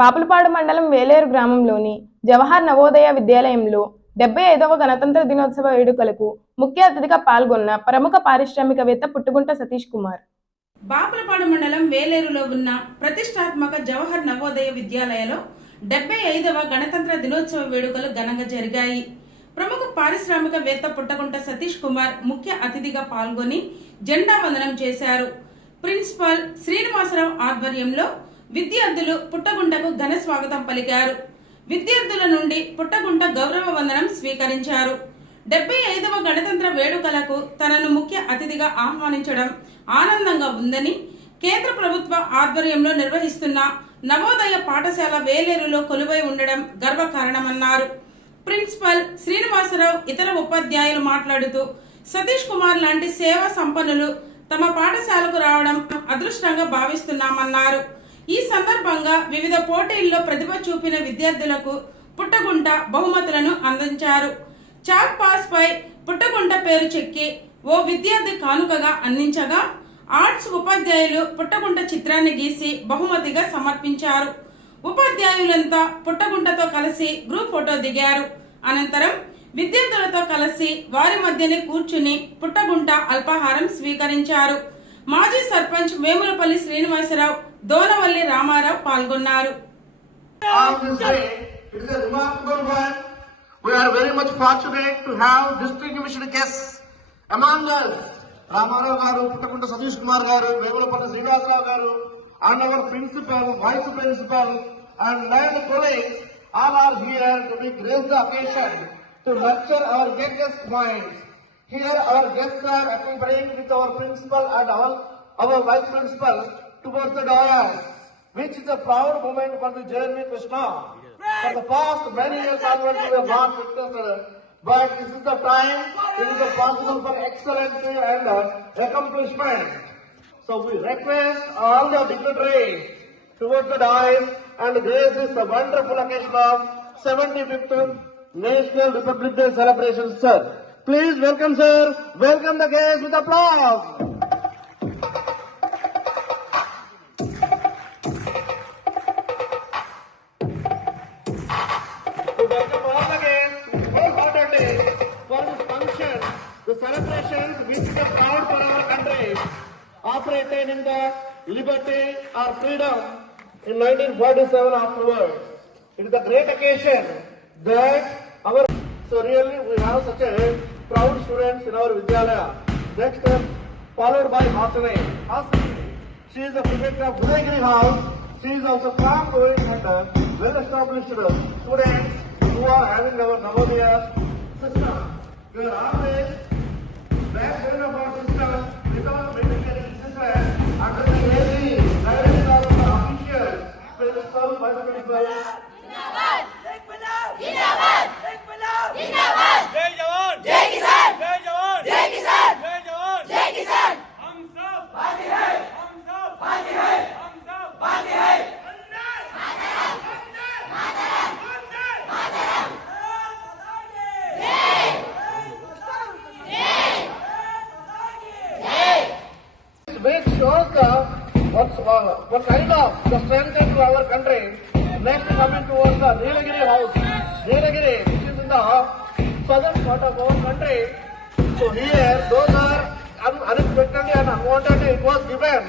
బాపులపాడు మండలం వేలేరు గ్రామంలోని జవహర్ నవోదయ విద్యాలయంలో డెబ్బై ఐదవ గణతంత్ర దినోత్సవ వేడుకలకు ముఖ్య అతిథిగా పాల్గొన్న ప్రముఖ పారిశ్రామికవేత్త పుట్టుగుంట సతీష్ కుమార్. బాపులపాడు మండలం వేలేరులో ఉన్న ప్రతిష్టాత్మక జవహర్ నవోదయ విద్యాలయలో డెబ్బై ఐదవ గణతంత్ర దినోత్సవ వేడుకలు ఘనంగా జరిగాయి. ప్రముఖ పారిశ్రామికవేత్త పుట్టగుంట సతీష్ కుమార్ ముఖ్య అతిథిగా పాల్గొని జెండా వందనం చేశారు. ప్రిన్సిపల్ శ్రీనివాసరావు ఆధ్వర్యంలో విద్యార్థులు పుట్టగుంటకు ఘన స్వాగతం పలికారు. విద్యార్థుల నుండి పుట్టగుంట గౌరవ వందనం స్వీకరించారు. డెబ్బై ఐదవ గణతంత్ర వేడుకలకు తనను ముఖ్య అతిథిగా ఆహ్వానించడం ఆనందంగా ఉందని కేంద్ర ప్రభుత్వ ఆధ్వర్యంలో నిర్వహిస్తున్న నవోదయ పాఠశాల వేలేరులో కొలువై ఉండడం గర్వకారణమన్నారు. ప్రిన్సిపల్ శ్రీనివాసరావు ఇతర ఉపాధ్యాయులు మాట్లాడుతూ సతీష్ కుమార్ లాంటి సేవా సంపన్నులు తమ పాఠశాలకు రావడం అదృష్టంగా భావిస్తున్నామన్నారు. ఈ సందర్భంగా వివిధ పోటీల్లో ప్రతిభ చూపిన విద్యార్థులకు పుట్టగుంట బహుమతులను అందించారు. చాక్ పాస్ పై పుట్టగుంట పేరు చెక్కి ఓ విద్యార్థి కానుకగా అందించగా ఆర్ట్స్ ఉపాధ్యాయులు పుట్టగుంట చిత్రాన్ని గీసి బహుమతిగా సమర్పించారు. ఉపాధ్యాయులంతా పుట్టగుంటతో కలిసి గ్రూప్ ఫోటో దిగారు. అనంతరం విద్యార్థులతో కలిసి వారి మధ్యనే కూర్చుని పుట్టగుంట అల్పాహారం స్వీకరించారు. మాజీ సర్పంచ్ వేములపల్లి శ్రీనివాసరావు దోనవల్లి రామారావు పాల్గొన్నారు on a remarkable one. We are very much fortunate to have distinguished guests among us. Ramarao గారు పుట్టకుంట సతీష్ కుమార్ గారు Vemulapalli Srinivasarao garu and our principal vice principal and nine colleagues all are here to be grace the occasion to nurture our youngest minds. Here our guests are accompanying with our principal and all our vice principal towards the dais, which is a proud moment for the journey Krishna. For the past many years onwards we have not witnessed, but this is the time, it is the possible for excellency and accomplishment. So we request all the dignitaries towards the dais and grace this wonderful occasion of 75th National Republic Day celebrations, sir. Please welcome, sir. Welcome the guests with applause. For our country, after attaining the liberty or freedom in 1947 afterwards. It is a great occasion that our, so really we have such a proud students in our Vidyalaya. Next, uh, followed by Hasane. Hasane, she is a prefect of Udayagiri House. She is also calm going and uh, well-established students who are having our Navodaya system. We are Bye, everybody. Uh, what kind of the strength to our country. Next coming towards the Nilagiri house. Nilagiri, which is in the southern part of our country. So here, those are un- unexpectedly and unwantedly it was given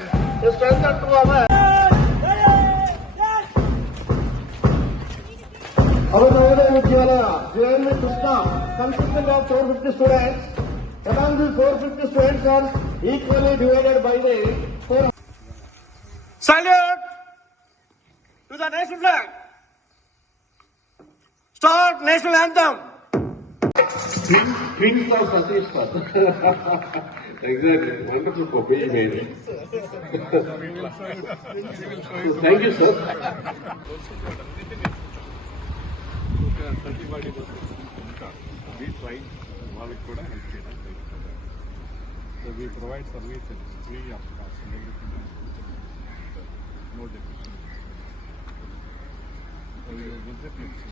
a strength to our Navodaya Vidyalaya, JNV Krishna, consisting of 450 students. Among these 450 students are equally divided by the salute to the national flag start national anthem twins, twins of Satish sir. Exactly. Wonderful copy you made. so, thank you, sir. we try వాళ్ళకి కూడా help చేయడానికి so we provide services free of cost Ne olacak? Oraya gözetmek